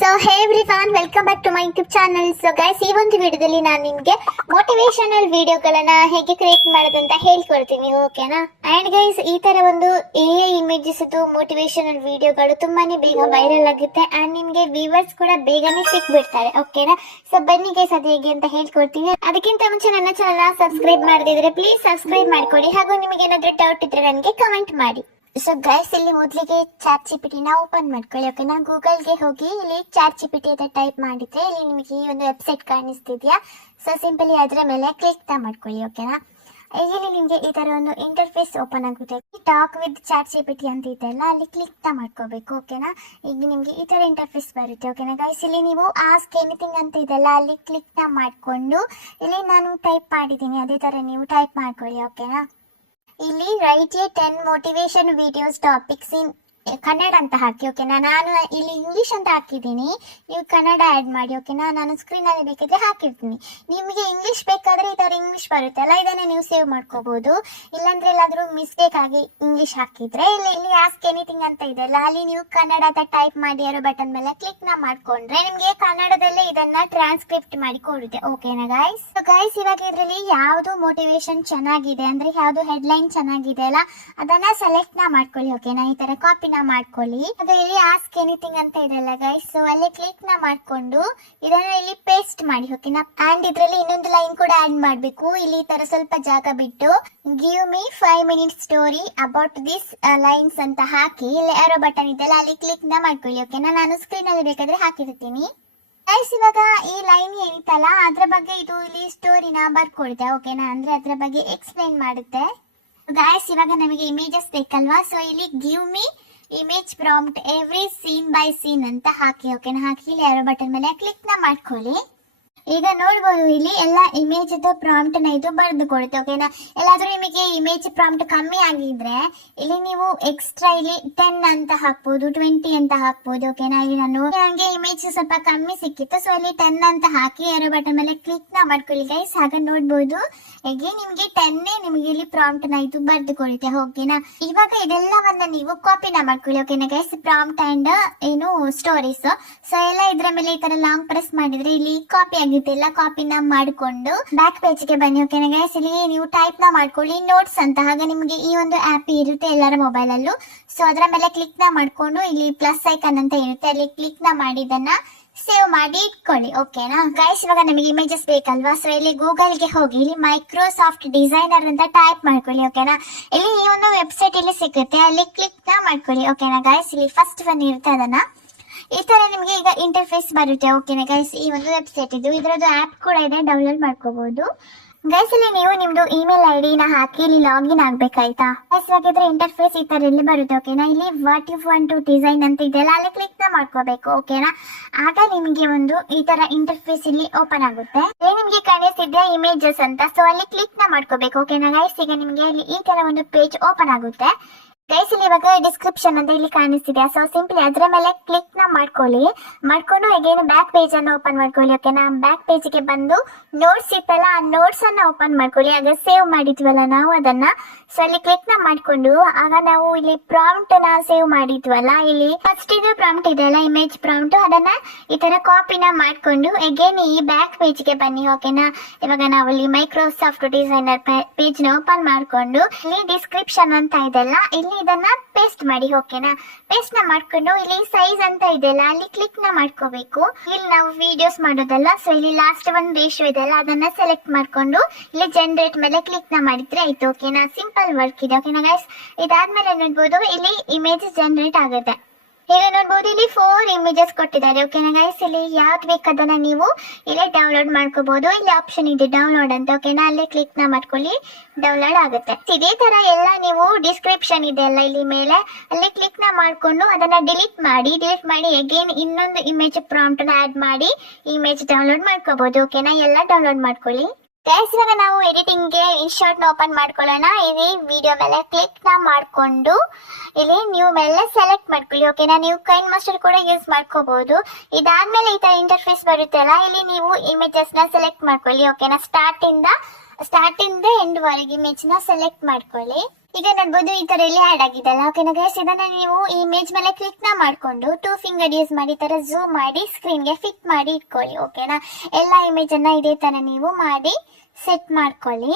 So hey everyone, welcome back to my YouTube channel. So guys, ಈ ಒಂದು ವಿಡಿಯೋದಲ್ಲಿ ನಾನು ನಿಮಗೆ ಮೋಟಿವೇಶನಲ್ ವಿಡಿಯೋಗಳನ್ನ ಹೇಗೆ ಕ್ರಿಯೇಟ್ ಮಾಡೋದಂತ ಹೇಳ್ಕೊಡ್ತೀನಿ, ಓಕೆನಾ? ಅಂಡ್ ಗೈಸ್, ಈ ತರ ಒಂದು AI ಇಮೇಜಸ್ ಮೋಟಿವೇಶನಲ್ ವಿಡಿಯೋಗಳು ತುಂಬಾನೇ ಬೇಗ ವೈರಲ್ ಆಗುತ್ತೆ ಅಂಡ್ ನಿಮ್ಗೆ ವ್ಯೂವರ್ಸ್ ಕೂಡ ಬೇಗನೆ ಸಿಕ್ಬಿಡ್ತಾರೆ, ಓಕೆನಾ? ಸೊ ಬನ್ನಿ ಗೈಸ್, ಅದು ಹೇಗೆ ಅಂತ ಹೇಳ್ಕೊಡ್ತೀನಿ. ಅದಕ್ಕಿಂತ ಮುಂಚೆ ನನ್ನ ಚಾನಲ್ ಸಬ್ಸ್ಕ್ರೈಬ್ ಮಾಡದಿದ್ರೆ ಪ್ಲೀಸ್ ಸಬ್ಸ್ಕ್ರೈಬ್ ಮಾಡ್ಕೊಳ್ಳಿ. ಹಾಗೂ ನಿಮಗೆ ಏನಾದ್ರೂ ಡೌಟ್ ಇದ್ರೆ ನನಗೆ ಕಮೆಂಟ್ ಮಾಡಿ. ಸೊ ಗೈಸ್, ಇಲ್ಲಿ ಮೊದಲಿಗೆ ಚಾಟ್ ಜಿಪಿಟಿ ನ ಓಪನ್ ಮಾಡ್ಕೊಳ್ಳಿ, ಓಕೆನಾ? ಗೂಗಲ್ಗೆ ಹೋಗಿ ಇಲ್ಲಿ ಚಾಟ್ ಜಿಪಿಟಿ ಅಂತ ಟೈಪ್ ಮಾಡಿದ್ರೆ ಇಲ್ಲಿ ನಿಮಗೆ ಈ ಒಂದು ವೆಬ್ಸೈಟ್ ಕಾಣಿಸ್ತಿದ್ಯಾ? ಸೊ ಸಿಂಪಲಿ ಅದರ ಮೇಲೆ ಕ್ಲಿಕ್ ಮಾಡ್ಕೊಳ್ಳಿ, ಓಕೆನಾ? ಇಲ್ಲಿ ನಿಮಗೆ ಈ ತರ ಒಂದು ಇಂಟರ್ಫೇಸ್ ಓಪನ್ ಆಗುತ್ತೆ. ಟಾಕ್ ವಿತ್ ಚಾಟ್ ಜಿಪಿಟಿ ಅಂತ ಇದೆಲ್ಲ ಅಲ್ಲಿ ಕ್ಲಿಕ್ ಮಾಡ್ಕೋಬೇಕು, ಓಕೆನಾ? ಈಗ ನಿಮ್ಗೆ ಈ ತರ ಇಂಟರ್ಫೇಸ್ ಬರುತ್ತೆ, ಓಕೆನಾ ಗೈಸ್? ಇಲ್ಲಿ ನೀವು ಆಸ್ಕ್ ಎನಿಥಿಂಗ್ ಅಂತ ಇದೆಲ್ಲ ಅಲ್ಲಿ ಕ್ಲಿಕ್ ಮಾಡ್ಕೊಂಡು ಇಲ್ಲಿ ನಾನು ಟೈಪ್ ಮಾಡಿದ್ದೀನಿ, ಅದೇ ತರ ನೀವು ಟೈಪ್ ಮಾಡ್ಕೊಳ್ಳಿ, ಓಕೆನಾ? ಇಲ್ಲಿ right a 10 motivation videos topics in Kannada ಅಂತ ಹಾಕಿ, ಓಕೆನಾ? ನಾನು ಇಲ್ಲಿ ಇಂಗ್ಲಿಷ್ ಅಂತ ಹಾಕಿದ್ದೀನಿ, ನೀವು ಕನ್ನಡ ಆ್ಯಡ್ ಮಾಡಿ, ಓಕೆನಾ? ನಾನು ಸ್ಕ್ರೀನಲ್ಲಿ ಬೇಕಿದ್ರೆ ಹಾಕಿರ್ತೀನಿ. ನಿಮಗೆ ಇಂಗ್ಲಿಷ್ ಬೇಕಾದ್ರೆ ಈ ಥರ ಇಂಗ್ಲಿಷ್ ಬರುತ್ತೆ ಅಲ್ಲ, ಇದನ್ನ ನೀವು ಸೇವ್ ಮಾಡ್ಕೋಬಹುದು. ಇಲ್ಲಾಂದ್ರೆ ಎಲ್ಲಾದ್ರೂ ಮಿಸ್ಟೇಕ್ ಆಗಿ ಇಂಗ್ಲಿಷ್ ಹಾಕಿದ್ರೆ ಇಲ್ಲಿ ಆಸ್ಕ್ ಎನಿಥಿಂಗ್ ಅಂತ ಇದೆಲ್ಲ ಅಲ್ಲಿ ನೀವು ಕನ್ನಡ ಅಂತ ಟೈಪ್ ಮಾಡಿ ಯಾರೋ ಬಟನ್ ಮೇಲೆ ಕ್ಲಿಕ್ ಮಾಡ್ಕೊಂಡ್ರೆ ನಿಮಗೆ ಕನ್ನಡದಲ್ಲೇ ಇದನ್ನ ಟ್ರಾನ್ಸ್ಕ್ರಿಪ್ಟ್ ಮಾಡಿ ಕೊಡುತ್ತೆ, ಓಕೆನಾ ಗೈಸ್? ಸೊ ಗೈಸ್, ಇವಾಗ ಇದರಲ್ಲಿ ಯಾವ್ದು ಮೋಟಿವೇಶನ್ ಚೆನ್ನಾಗಿದೆ ಅಂದ್ರೆ ಯಾವ್ದು ಹೆಡ್ಲೈನ್ ಚೆನ್ನಾಗಿದೆ ಅಲ್ಲ ಅದನ್ನ ಸೆಲೆಕ್ಟ್ ಮಾಡ್ಕೊಳ್ಳಿ, ಓಕೆನಾ? ಈ ತರ ಕಾಪಿನ ಮಾಡ್ಕೊಳ್ಳಿ. ಅದು ಇಲ್ಲಿ ಆಸ್ಕ್ ಎನಿಥಿಂಗ್ ಅಂತ ಇದೆಲ್ಲ ಗೈಸ್, ಸೊ ಅಲ್ಲಿ ಕ್ಲಿಕ್ ಮಾಡ್ಕೊಂಡು ಇದನ್ನ ಇಲ್ಲಿ ಪೇಸ್ಟ್ ಮಾಡಿ, ಓಕೆನಾ? ಅಂಡ್ ಇದ್ರಲ್ಲಿ ಇನ್ನೊಂದು ಲೈನ್ ಕೂಡ ಆಡ್ ಮಾಡ್ಬೇಕು. ಇಲ್ಲಿ ತರ ಸ್ವಲ್ಪ ಜಾಗ ಬಿಟ್ಟು give me 5 minutes story about this lines ಅಂತ ಹಾಕಿ ಇಲ್ಲಿ ಆರೋ ಬಟನ್ ಇದೆಲ್ಲ ಅಲ್ಲಿ ಕ್ಲಿಕ್ ಮಾಡ್ಕೊಳ್ಳಿ, ಓಕೆನಾ? ನಾನು ಸ್ಕ್ರೀನ್ ಅಲ್ಲಿ ಬೇಕಾದ್ರೆ ಹಾಕಿರ್ತೀನಿ. ಗೈಸ್, ಇವಾಗ ಈ ಲೈನ್ ಏನಿತ್ತಲ್ಲ ಅದ್ರ ಬಗ್ಗೆ ಇದು ಇಲ್ಲಿ ಸ್ಟೋರಿನ ಬರ್ಕೊಡುತ್ತೆ, ಓಕೆನಾ? ಅಂದ್ರೆ ಅದ್ರ ಬಗ್ಗೆ ಎಕ್ಸ್ಪ್ಲೈನ್ ಮಾಡುತ್ತೆ. ಗೈಸ್, ಇವಾಗ ನಮಗೆ ಇಮೇಜಸ್ ಬೇಕಲ್ವಾ? ಸೊ ಇಲ್ಲಿ give me image prompt every scene by scene ಅಂತ ಹಾಕಿ, ಓಕೆನಾ? ಹಾಕಿ ಇಲ್ಲಿ ಯಾರೋ ಬಟನ್ ಮೇಲೆ ಕ್ಲಿಕ್ ಮಾಡ್ಕೊಳ್ಳಿ. ಈಗ ನೋಡ್ಬೋದು ಇಲ್ಲಿ ಎಲ್ಲ ಇಮೇಜ್ ಪ್ರಾಂಪ್ಟ್ ನ ಇದು ಬರೆದು ಕೊಡುತ್ತೆ, ಓಕೆನಾ? ಎಲ್ಲಾದ್ರೂ ನಿಮಗೆ ಇಮೇಜ್ ಪ್ರಾಂಪ್ಟ್ ಕಮ್ಮಿ ಆಗಿದ್ರೆ ಇಲ್ಲಿ ನೀವು ಎಕ್ಸ್ಟ್ರಾ ಇಲ್ಲಿ 10 ಅಂತ ಹಾಕ್ಬೋದು, 20 ಅಂತ ಹಾಕ್ಬೋದು, ಓಕೆನಾ? ಇಲ್ಲಿ ನನಗೆ ಇಮೇಜ್ ಸ್ವಲ್ಪ ಕಮ್ಮಿ ಸಿಕ್ಕಿತ್ತು, ಸೊ ಇಲ್ಲಿ 10 ಅಂತ ಹಾಕಿ ಯಾರೋ ಬಟನ್ ಮೇಲೆ ಕ್ಲಿಕ್ ಮಾಡ್ಕೊಳ್ಳಿ ಗೈಸ್. ಆಗ ನೋಡ್ಬೋದು ಹೇಗೆ ನಿಮ್ಗೆ 10 ನಿಮ್ಗೆ ಇಲ್ಲಿ ಪ್ರಾಂಪ್ಟ್ ನ ಇದು ಬರೆದು ಕೊಡುತ್ತೆ, ಓಕೆನಾ? ಇವಾಗ ಇದೆಲ್ಲವನ್ನ ನೀವು ಕಾಪಿನ ಮಾಡ್ಕೊಳ್ಳಿ, ಓಕೆನಾ ಗೈಸ್? ಪ್ರಾಂಪ್ಟ್ ಅಂಡ್ ಏನು ಸ್ಟೋರೀಸ್, ಸೊ ಎಲ್ಲ ಇದ್ರ ಮೇಲೆ ಈ ತರ ಲಾಂಗ್ ಪ್ರೆಸ್ ಮಾಡಿದ್ರೆ ಇಲ್ಲಿ ಕಾಪಿ ಆಗಿ ಎಲ್ಲ ಕಾಪಿನ ಮಾಡಿಕೊಂಡು ಬ್ಯಾಕ್ ಪೇಜ್ ಗೆ ಬನ್ನಿ, ಓಕೆನಾ ಗೈಸ್? ಇಲ್ಲಿ ನೀವು ಟೈಪ್ ಮಾಡ್ಕೊಳ್ಳಿ ನೋಟ್ಸ್ ಅಂತ. ಹಾಗೆ ನಿಮಗೆ ಈ ಒಂದು ಆಪ್ ಇರುತ್ತೆ ಎಲ್ಲರ ಮೊಬೈಲ್ ಅಲ್ಲೂ, ಸೊ ಅದರ ಮೇಲೆ ಕ್ಲಿಕ್ ಮಾಡ್ಕೊಂಡು ಇಲ್ಲಿ ಪ್ಲಸ್ ಐಕನ್ ಅಂತ ಇರುತ್ತೆ ಅಲ್ಲಿ ಕ್ಲಿಕ್ ಮಾಡಿ ಇದನ್ನ ಸೇವ್ ಮಾಡಿ ಇಟ್ಕೊಳ್ಳಿ, ಓಕೆನಾ ಗೈಸ್? ಇವಾಗ ನಮಗೆ ಇಮೇಜಸ್ ಬೇಕಲ್ವಾ? ಸೊ ಇಲ್ಲಿ ಗೂಗಲ್ ಗೆ ಹೋಗಿ ಇಲ್ಲಿ ಮೈಕ್ರೋಸಾಫ್ಟ್ ಡಿಸೈನರ್ ಅಂತ ಟೈಪ್ ಮಾಡ್ಕೊಳ್ಳಿ, ಓಕೆನಾ? ಇಲ್ಲಿ ಈ ಒಂದು ವೆಬ್ಸೈಟ್ ಇಲ್ಲಿ ಸಿಗುತ್ತೆ ಅಲ್ಲಿ ಕ್ಲಿಕ್ ಮಾಡ್ಕೊಳ್ಳಿ, ಓಕೆನಾ ಗೈಸ್? ಇಲ್ಲಿ ಫಸ್ಟ್ ಒನ್ ಇರುತ್ತೆ ಅದನ್ನ ಈ ತರ ನಿಮ್ಗೆ ಈಗ ಇಂಟರ್ಫೇಸ್ ಬರುತ್ತೆ, ಓಕೆನಾ ಗೈಸ್? ಈ ಒಂದು ವೆಬ್ಸೈಟ್ ಇದರದ್ದು ಆಪ್ ಕೂಡ ಇದೆ, ಡೌನ್ಲೋಡ್ ಮಾಡ್ಕೋಬಹುದು ಗೈಸ್. ಇಲ್ಲಿ ನೀವು ನಿಮ್ದು ಇಮೇಲ್ ID ನ ಹಾಕಿ ಇಲ್ಲಿ ಲಾಗಿನ್ ಆಗ್ಬೇಕಾಯ್ತಾ ಗೈಸ್? ಹಾಗಿದ್ರೆ ಇಂಟರ್ಫೇಸ್ ಈ ತರ ಇಲ್ಲಿ ಬರುತ್ತೆ, ಓಕೆನಾ? ಇಲ್ಲಿ what you want to design ಅಂತ ಇದೆಲ್ಲ ಅಲ್ಲಿ ಕ್ಲಿಕ್ ಮಾಡ್ಕೋಬೇಕು, ಓಕೆನಾ? ಆಗ ನಿಮ್ಗೆ ಒಂದು ಈ ತರ ಇಂಟರ್ಫೇಸ್ ಇಲ್ಲಿ ಓಪನ್ ಆಗುತ್ತೆ. ನಿಮ್ಗೆ ಕಾಣಿಸ್ತಿದ್ಯಾ ಇಮೇಜಸ್ ಅಂತ, ಸೊ ಅಲ್ಲಿ ಕ್ಲಿಕ್ ಮಾಡ್ಕೋಬೇಕು, ಓಕೆನಾ ಗೈಸ್? ಈಗ ನಿಮ್ಗೆ ಇಲ್ಲಿ ಈ ತರ ಒಂದು ಪೇಜ್ ಓಪನ್ ಆಗುತ್ತೆ ಗೈಸ್. ಇಲ್ಲಿ ಇವಾಗ ಡಿಸ್ಕ್ರಿಪ್ಷನ್ ಅಂತ ಇಲ್ಲಿ ಕಾಣಿಸ್ತಿದೆ, ಸೊ ಸಿಂಪ್ಲಿ ಅದರ ಮೇಲೆ ಕ್ಲಿಕ್ ಮಾಡ್ಕೊಂಡು ಅಗೇನ್ ಬ್ಯಾಕ್ ಪೇಜ್ ಅನ್ನು ಓಪನ್ ಮಾಡ್ಕೊಳ್ಳಿ, ಓಕೆನಾ? ಬ್ಯಾಕ್ ಪೇಜ್ ಗೆ ಬಂದು ನೋಟ್ಸ್ ಇತ್ತಲ್ಲ ಆ ನೋಟ್ಸ್ ಅನ್ನ ಓಪನ್ ಮಾಡ್ಕೊಳ್ಳಿ. ಆಗ ಸೇವ್ ಮಾಡಿದ್ವಲ್ಲ ನಾವು ಅದನ್ನ, ಸೊ ಅಲ್ಲಿ ಕ್ಲಿಕ್ ಮಾಡ್ಕೊಂಡು ಆಗ ನಾವು ಇಲ್ಲಿ ಪ್ರಾಂಪ್ಟ್ ನ ಸೇವ್ ಮಾಡಿದ್ವಲ್ಲ ಇಲ್ಲಿ ಫಸ್ಟ್ ಇದು ಪ್ರಾಂಪ್ಟ್ ಇದೆಯಲ್ಲ ಇಮೇಜ್ ಪ್ರಾಂಪ್ಟ್, ಅದನ್ನ ಈ ತರ ಕಾಪಿನ ಮಾಡ್ಕೊಂಡು ಅಗೇನ್ ಈ ಬ್ಯಾಕ್ ಪೇಜ್ ಗೆ ಬನ್ನಿ, ಓಕೆನಾ? ಇವಾಗ ನಾವು ಇಲ್ಲಿ ಮೈಕ್ರೋಸಾಫ್ಟ್ ಡಿಸೈನರ್ ಪೇಜ್ ನ ಓಪನ್ ಮಾಡ್ಕೊಂಡು ಇಲ್ಲಿ ಡಿಸ್ಕ್ರಿಪ್ಷನ್ ಅಂತ ಇದೆಲ್ಲ ಇಲ್ಲಿ ಇದನ್ನ ಪೇಸ್ಟ್ ಮಾಡಿ, ಓಕೆನಾ? ಪೇಸ್ಟ್ ಮಾಡ್ಕೊಂಡು ಇಲ್ಲಿ ಸೈಜ್ ಅಂತ ಇದೆಯಲ್ಲ ಅಲ್ಲಿ ಕ್ಲಿಕ್ ಮಾಡ್ಕೋಬೇಕು. ಇಲ್ಲಿ ನಾವು ವಿಡಿಯೋಸ್ ಮಾಡೋದಲ್ಲ, ಸೊ ಇಲ್ಲಿ ಲಾಸ್ಟ್ ಒಂದು ರೇಷಿಯೋ ಇದೆಲ್ಲ ಅದನ್ನ ಸೆಲೆಕ್ಟ್ ಮಾಡ್ಕೊಂಡು ಇಲ್ಲಿ ಜನರೇಟ್ ಮೇಲೆ ಕ್ಲಿಕ್ ಮಾಡಿದ್ರೆ ಆಯ್ತು, ಓಕೆನಾ? ಸಿಂಪಲ್ ವರ್ಕ್ ಇದೆ, ಓಕೆನಾ ಗೈಸ್? ಇದಾದ್ಮೇಲೆ ನೋಡ್ಬೋದು ಇಲ್ಲಿ ಇಮೇಜ್ ಜನರೇಟ್ ಆಗುತ್ತೆ. ಈಗ ನೋಡ್ಬೋದು ಇಲ್ಲಿ 4 ಇಮೇಜಸ್ ಕೊಟ್ಟಿದ್ದಾರೆ, ಓಕೆನಾ ಗೈಸ್? ಇಲ್ಲಿ ಯಾವ್ದು ಬೇಕದನ್ನ ನೀವು ಇಲ್ಲಿ ಡೌನ್ಲೋಡ್ ಮಾಡ್ಕೋಬಹುದು. ಇಲ್ಲಿ ಆಪ್ಷನ್ ಇದೆ ಡೌನ್ಲೋಡ್ ಅಂತ, ಓಕೆನಾ? ಅಲ್ಲಿ ಕ್ಲಿಕ್ ಮಾಡ್ಕೊಳ್ಳಿ, ಡೌನ್ಲೋಡ್ ಆಗುತ್ತೆ. ಇದೇ ತರ ಎಲ್ಲ ನೀವು ಡಿಸ್ಕ್ರಿಪ್ಷನ್ ಇದೆ ಅಲ್ಲ ಇಲ್ಲಿ ಮೇಲೆ ಅಲ್ಲಿ ಕ್ಲಿಕ್ ಮಾಡ್ಕೊಂಡು ಅದನ್ನ ಡಿಲೀಟ್ ಮಾಡಿ ಅಗೇನ್ ಇನ್ನೊಂದು ಇಮೇಜ್ ಪ್ರಾಂಪ್ಟ್ ನ ಆಡ್ ಮಾಡಿ ಇಮೇಜ್ ಡೌನ್ಲೋಡ್ ಮಾಡ್ಕೋಬಹುದು, ಓಕೆನಾ? ಎಲ್ಲ ಡೌನ್ಲೋಡ್ ಮಾಡ್ಕೊಳ್ಳಿ ಗೈಸ್. ಇವಾಗ ನಾವು ಎಡಿಟಿಂಗ್ ಗೆ ಇನ್ಶರ್ಟ್ ನ ಓಪನ್ ಮಾಡ್ಕೊಳ್ಳೋಣ. ಇಲ್ಲಿ ವಿಡಿಯೋ ಮೇಲೆ ಕ್ಲಿಕ್ ಮಾಡ್ಕೊಂಡು ಇಲ್ಲಿ ನ್ಯೂ ಮೇಲೆ ಸೆಲೆಕ್ಟ್ ಮಾಡ್ಕೊಳ್ಳಿ, ಓಕೆನಾ? ನೀವು ಕೈನ್ ಮಾಸ್ಟರ್ ಕೂಡ ಯೂಸ್ ಮಾಡ್ಕೋಬಹುದು. ಇದಾದ್ಮೇಲೆ ಈ ತರ ಇಂಟರ್ಫೇಸ್ ಬರುತ್ತೆ ಅಲ್ಲ, ಇಲ್ಲಿ ನೀವು ಇಮೇಜಸ್ ನ ಸೆಲೆಕ್ಟ್ ಮಾಡ್ಕೊಳ್ಳಿ, ಓಕೆನಾ? ಸ್ಟಾರ್ಟ್ ಇಂದ ಸ್ಟಾರ್ಟ್ ಇಂದ ಎಂಡ್ ವರೆಗೆ ಇಮೇಜ್ ನ ಸೆಲೆಕ್ಟ್ ಮಾಡ್ಕೊಳ್ಳಿ. ಈಗ ನೋಡ್ಬೋದು ಈ ತರ ಇಲ್ಲಿ ಆಡ್ ಆಗಿದೆಲ್ಲ. ಓಕೆನಾ ಗೈಸ್, ಇದನ್ನ ನೀವು ಈ ಇಮೇಜ್ ಮೇಲೆ ಕ್ಲಿಕ್ ನ ಮಾಡ್ಕೊಂಡು 2 ಫಿಂಗರ್ ಯೂಸ್ ಮಾಡಿ ಈ ತರ ಝೂಮ್ ಮಾಡಿ ಸ್ಕ್ರೀನ್ ಗೆ ಫಿಟ್ ಮಾಡಿ ಇಟ್ಕೊಳ್ಳಿ. ಓಕೆನಾ, ಎಲ್ಲಾ ಇಮೇಜ್ ಅನ್ನ ಇದೇ ತರ ನೀವು ಮಾಡಿ ಸೆಟ್ ಮಾಡ್ಕೊಳ್ಳಿ.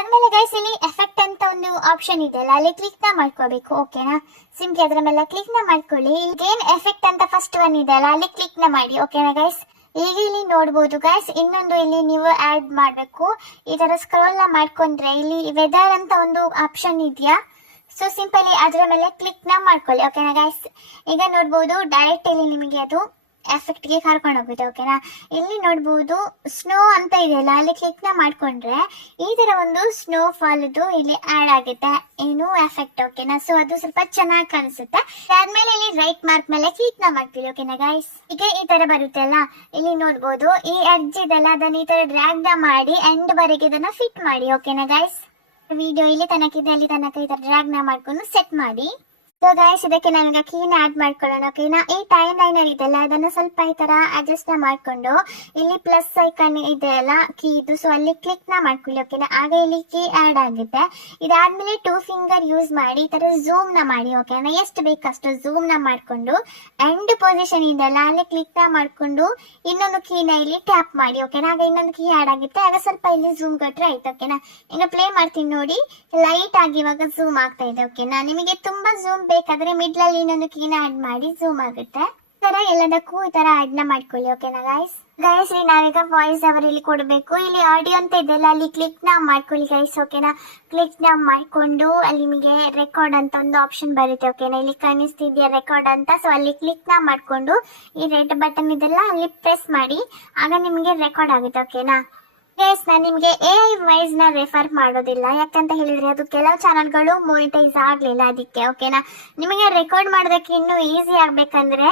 ಆದ್ಮೇಲೆ ಗೈಸ್ ಇಲ್ಲಿ ಎಫೆಕ್ಟ್ ಅಂತ ಒಂದು ಆಪ್ಷನ್ ಇದೆಯಲ್ಲ, ಅಲ್ಲಿ ಕ್ಲಿಕ್ ನ ಮಾಡ್ಕೋಬೇಕು. ಓಕೆನಾ, ಸಿಂಪ್ಲಿ ಅದ್ರ ಮೇಲೆ ಕ್ಲಿಕ್ ನ ಮಾಡ್ಕೊಳ್ಳಿ. ಗೇನ್ ಎಫೆಕ್ಟ್ ಅಂತ ಫಸ್ಟ್ ಒನ್ ಇದೆಯಲ್ಲ, ಅಲ್ಲಿ ಕ್ಲಿಕ್ ನ ಮಾಡಿ. ಓಕೆನಾ ಗೈಸ್, ಈಗ ಇಲ್ಲಿ ನೋಡ್ಬೋದು ಗೈಸ್, ಇನ್ನೊಂದು ಇಲ್ಲಿ ನೀವು ಆಡ್ ಮಾಡಬೇಕು. ಈ ತರ ಸ್ಕ್ರೋಲ್ ನ ಮಾಡ್ಕೊಂಡ್ರೆ ಇಲ್ಲಿ ವೆದರ್ ಅಂತ ಒಂದು ಆಪ್ಷನ್ ಇದೆಯಾ, ಸೊ ಸಿಂಪಲಿ ಅದ್ರ ಮೇಲೆ ಕ್ಲಿಕ್ ನ ಮಾಡ್ಕೊಳ್ಳಿ. ಓಕೆನಾ ಗೈಸ್, ಈಗ ನೋಡ್ಬೋದು ಡೈರೆಕ್ಟ್ ಇಲ್ಲಿ ನಿಮಗೆ ಅದು ಎಫೆಕ್ಟ್ ಗೆ ಕರ್ಕೊಂಡು ಹೋಗುತ್ತೆ. ಓಕೆನಾ, ಇಲ್ಲಿ ನೋಡ್ಬೋದು ಸ್ನೋ ಅಂತ ಇದೆಯಲ್ಲ, ಅಲ್ಲಿ ಕ್ಲಿಕ್ ನ ಮಾಡ್ಕೊಂಡ್ರೆ ಈ ತರ ಒಂದು ಸ್ನೋ ಫಾಲ್ ಇಲ್ಲಿ ಆಡ್ ಆಗುತ್ತೆ ಏನು ಎಫೆಕ್ಟ್. ಓಕೆನಾ, ಸೊ ಅದು ಸ್ವಲ್ಪ ಚೆನ್ನಾಗಿ ಕಾಣಿಸುತ್ತೆ. ಅದಾದ್ಮೇಲೆ ಇಲ್ಲಿ ರೈಟ್ ಮಾರ್ಕ್ ಮೇಲೆ ಕ್ಲಿಕ್ ನ ಮಾಡ್ತೀವಿ. ಓಕೆನಾ ಗೈಸ್, ಈಗ ಈ ತರ ಬರುತ್ತೆ ಅಲ್ಲ, ಇಲ್ಲಿ ನೋಡ್ಬೋದು ಈ ಎಡ್ಜ್ ಇದೆಲ್ಲ, ಅದನ್ನ ಈ ತರ ಡ್ರ್ಯಾಗ್ ನ ಮಾಡಿ ಎಂಡ್ ವರೆಗೆ ಇದನ್ನ ಫಿಟ್ ಮಾಡಿ. ಓಕೆನಾ ಗೈಸ್, ವಿಡಿಯೋ ಇಲ್ಲಿ ತನಕ ಇದೆ, ಅಲ್ಲಿ ತನಕ ಈ ತರ ಡ್ರ್ಯಾಗ್ ನ ಮಾಡ್ಕೊಂಡು ಸೆಟ್ ಮಾಡಿ. ಸೊ ಗೈಸ್, ಇದಕ್ಕೆ ನಾವೀಗ ಕೀನ ಆಡ್ ಮಾಡ್ಕೊಳ್ಳೋಣ. ಓಕೆನಾ, ಈ ಟೈಮ್ ಲೈನರ್ ಇದೆಲ್ಲ ಅದನ್ನ ಸ್ವಲ್ಪ ಈ ತರ ಅಡ್ಜಸ್ಟ್ ನ ಮಾಡ್ಕೊಂಡು ಇಲ್ಲಿ ಪ್ಲಸ್ ಐಕಾನ್ ಇದೆ ಅಲ್ಲ ಕೀ ಇದು, ಸೊ ಅಲ್ಲಿ ಕ್ಲಿಕ್ ನ ಮಾಡ್ಕೊಳ್ಳಿ. ಓಕೆನಾ, ಆಗ ಇಲ್ಲಿ ಕೀ ಆಡ್ ಆಗುತ್ತೆ. ಇದಾದ್ಮೇಲೆ 2 ಫಿಂಗರ್ ಯೂಸ್ ಮಾಡಿ ಈ ತರ ಝೂಮ್ ನ ಮಾಡಿ. ಓಕೆನಾ, ಎಷ್ಟು ಬೇಕಷ್ಟು ಝೂಮ್ ನ ಮಾಡ್ಕೊಂಡು ಎಂಡ್ ಪೊಸಿಷನ್ ಇದೆಲ್ಲ ಅಲ್ಲಿ ಕ್ಲಿಕ್ ನ ಮಾಡ್ಕೊಂಡು ಇನ್ನೊಂದು ಕೀನ ಇಲ್ಲಿ ಟ್ಯಾಪ್ ಮಾಡಿ. ಓಕೆನಾ, ಆಗ ಇನ್ನೊಂದು ಕೀ ಆಡ್ ಆಗುತ್ತೆ. ಆಗ ಸ್ವಲ್ಪ ಇಲ್ಲಿ ಝೂಮ್ ಕೊಟ್ರೆ ಆಯ್ತು. ಓಕೆನಾ, ಈಗ ಪ್ಲೇ ಮಾಡ್ತೀನಿ ನೋಡಿ, ಲೈಟ್ ಆಗಿ ಇವಾಗ ಝೂಮ್ ಆಗ್ತಾ ಇದೆ. ಓಕೆನಾ, ನಿಮಗೆ ತುಂಬಾ ಝೂಮ್ ಬೇಕಾದ್ರೆ ಮಿಡ್ಲ್ ಅಲ್ಲಿ ಇನ್ನೊಂದು ಕೀನ ಆಡ್ ಮಾಡಿ ಝೂಮ್ ಆಗುತ್ತೆ. ಈ ತರ ಎಲ್ಲದಕ್ಕೂ ಈ ತರ ಆಡ್ ನ ಮಾಡ್ಕೊಳ್ಳಿ. ಓಕೆನಾ ಗೈಸ್, ಇಲ್ಲಿ ನಾವೀಗ ವಾಯ್ಸ್ ಓವರ್ ಇಲ್ಲಿ ಕೊಡಬೇಕು. ಇಲ್ಲಿ ಆಡಿಯೋ ಅಂತ ಇದೆಲ್ಲ ಅಲ್ಲಿ ಕ್ಲಿಕ್ ನ ಮಾಡ್ಕೊಳ್ಳಿ ಗೈಸ್. ಓಕೆನಾ, ಕ್ಲಿಕ್ ನ ಮಾಡ್ಕೊಂಡು ಅಲ್ಲಿ ನಿಮಗೆ ರೆಕಾರ್ಡ್ ಅಂತ ಒಂದು ಆಪ್ಷನ್ ಬರುತ್ತೆ. ಓಕೆನಾ, ಇಲ್ಲಿ ಕಾಣಿಸ್ತಿದ್ಯಾ ರೆಕಾರ್ಡ್ ಅಂತ, ಸೊ ಅಲ್ಲಿ ಕ್ಲಿಕ್ ನ ಮಾಡ್ಕೊಂಡು ಈ ರೆಡ್ ಬಟನ್ ಇದೆಲ್ಲ ಅಲ್ಲಿ ಪ್ರೆಸ್ ಮಾಡಿ, ಆಗ ನಿಮಗೆ ರೆಕಾರ್ಡ್ ಆಗುತ್ತೆ. ಓಕೆನಾ ಗೈಸ್, ನಾನು ನಿಮಗೆ AI ವಾಯ್ಸ್ ನ ರೆಫರ್ ಮಾಡೋದಿಲ್ಲ, ಯಾಕಂತ ಹೇಳಿದ್ರೆ ಅದು ಕೆಲವು ಚಾನಲ್ಗಳು ಮೊನಿಟೈಸ್ ಆಗ್ಲಿಲ್ಲ ಅದಕ್ಕೆ. ಓಕೆನಾ, ನಿಮಗೆ ರೆಕಾರ್ಡ್ ಮಾಡೋದಕ್ಕೆ ಇನ್ನೂ ಈಸಿ ಆಗ್ಬೇಕಂದ್ರೆ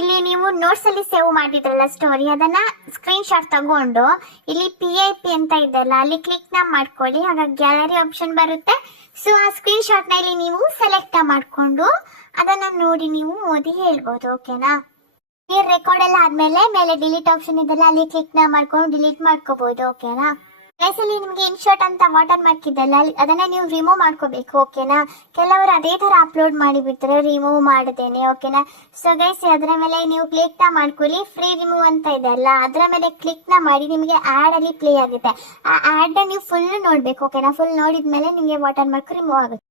ಇಲ್ಲಿ ನೀವು ನೋಟ್ಸ್ ಅಲ್ಲಿ ಸೇವ್ ಮಾಡಿದ್ರಲ್ಲ ಸ್ಟೋರಿ, ಅದನ್ನ ಸ್ಕ್ರೀನ್ ಶಾಟ್ ತಗೊಂಡು ಇಲ್ಲಿ PIP ಅಂತ ಇದೆಲ್ಲ ಅಲ್ಲಿ ಕ್ಲಿಕ್ ನ ಮಾಡ್ಕೊಳ್ಳಿ. ಆಗ ಗ್ಯಾಲರಿ ಆಪ್ಷನ್ ಬರುತ್ತೆ. ಸೊ ಆ ಸ್ಕ್ರೀನ್ ಶಾಟ್ ನ ಇಲ್ಲಿ ನೀವು ಸೆಲೆಕ್ಟ್ ಮಾಡ್ಕೊಂಡು ಅದನ್ನ ನೋಡಿ ನೀವು ಓದಿ ಹೇಳ್ಬೋದು. ಓಕೆನಾ, ಈ ರೆಕಾರ್ಡ್ ಎಲ್ಲ ಆದ್ಮೇಲೆ ಮೇಲೆ ಡಿಲೀಟ್ ಆಪ್ಷನ್ ಇದೆಲ್ಲ ಅಲ್ಲಿ ಕ್ಲಿಕ್ ನ ಮಾಡ್ಕೊಂಡು ಡಿಲೀಟ್ ಮಾಡ್ಕೋಬಹುದು. ಓಕೆನಾ ಗೈಸ್, ಇಲ್ಲಿ ನಿಮ್ಗೆ ಇನ್ಶರ್ಟ್ ಅಂತ ವಾಟರ್ ಮಾರ್ಕ್ ಇದೆಲ್ಲ ಅದನ್ನ ನೀವು ರಿಮೂವ್ ಮಾಡ್ಕೋಬೇಕು. ಓಕೆನಾ, ಕೆಲವರು ಅದೇ ತರ ಅಪ್ಲೋಡ್ ಮಾಡಿ ಬಿಡ್ತಾರೆ ರಿಮೂವ್ ಮಾಡದೇನೆ. ಓಕೆನಾ, ಸೊ ಗೈಸ್ ಅದರ ಮೇಲೆ ನೀವು ಕ್ಲಿಕ್ ನ ಮಾಡ್ಕೊಳ್ಳಿ. ಫ್ರೀ ರಿಮೂವ್ ಅಂತ ಇದೆ ಅಲ್ಲ, ಅದರ ಮೇಲೆ ಕ್ಲಿಕ್ ನ ಮಾಡಿ ನಿಮಗೆ ಆಡ್ ಅಲ್ಲಿ ಪ್ಲೇ ಆಗುತ್ತೆ. ಆ ಆಡ್ ನ ನೀವು ಫುಲ್ ನೋಡ್ಬೇಕು. ಓಕೆನಾ, ಫುಲ್ ನೋಡಿದ್ಮೇಲೆ ನಿಮಗೆ ವಾಟರ್ ಮಾರ್ಕ್ ರಿಮೂವ್ ಆಗುತ್ತೆ.